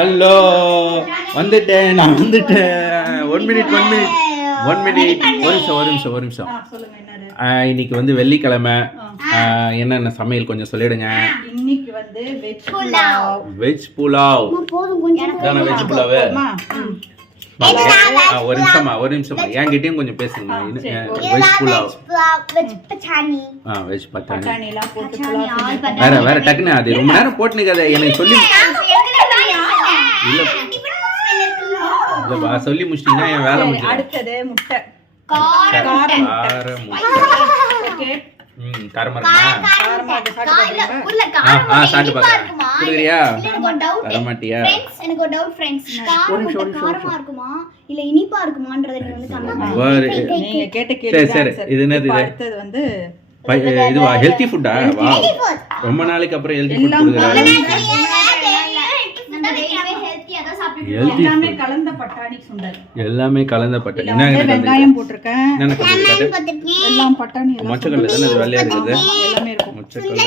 Hello, வந்துட்டேன். நான் வந்துட்டேன். 1 மினிட். ஒரு நிமிஷம். இன்னைக்கு வந்து வெள்ளிக்கிழமை. என்னென்ன சமையல் கொஞ்சம் சொல்லிடுங்க. இன்னைக்கு வந்து வெஜ் புலாவ். தானே வெஜ் புலாவு? ஒரு நிமிஷமா என்கிட்டயும் கொஞ்சம் பேசுங்க. வெஜ் புலாவ், வெஜ் பட்டாணி. வேற டக்குன்னு அது ரொம்ப நேரம் போட்டுனுக்காத. எனக்கு சொல்லி முடிச்சிட்டீங்கன்னா என் வேலை முடிஞ்சு. அடுத்தது முட்டை. சாப்பிட்டு பாக்குறியா? வரமாட்டியா? எனக்கு ஒரு டவுட் ஃப்ரெண்ட்ஸ். காரமா இருக்குமா இல்ல இனிப்பா இருக்குமான்றதை நீங்க கேட்ட கேள்வி. சரி, இது என்னது? அடுத்தது வந்து இதுவா? ஹெல்தி ஃபுட்டா? வா, ரொம்ப நாளைக்கு அப்புறம் ஹெல்தி ஃபுட் கொடுக்குறாங்க. எல்லாமே கலந்த பட்டாணி சுண்டல். எல்லாமே கலந்த பட்டாணி. என்ன வெங்காயம் போட்டுருக்கேன். எல்லாம் பட்டாணி. மொச்சக்கல்ல தான இது வெள்ளையா இருக்குது. எல்லாமே இருக்கும். மொச்சக்கல்ல.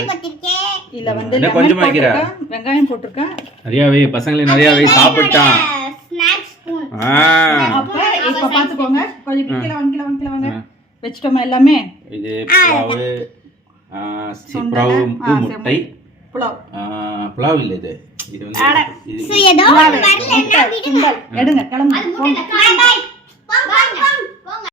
இல்ல வந்து என்ன கொஞ்சமா வைக்கிற? வெங்காயம் போட்டுருக்கேன். நிறையவே பசங்களே நிறையவே சாப்பிட்டான். Snacks spoon. அப்ப இப்ப பாத்துக்கோங்க. கொஞ்சம் கிள வாங்க. வெச்சிட்டோமா எல்லாமே? இது புலாவ், முட்டை. புலாவ் இல்ல இது. இது வந்து இது ஏதோ வரல. எடுங்க கிளம்பு.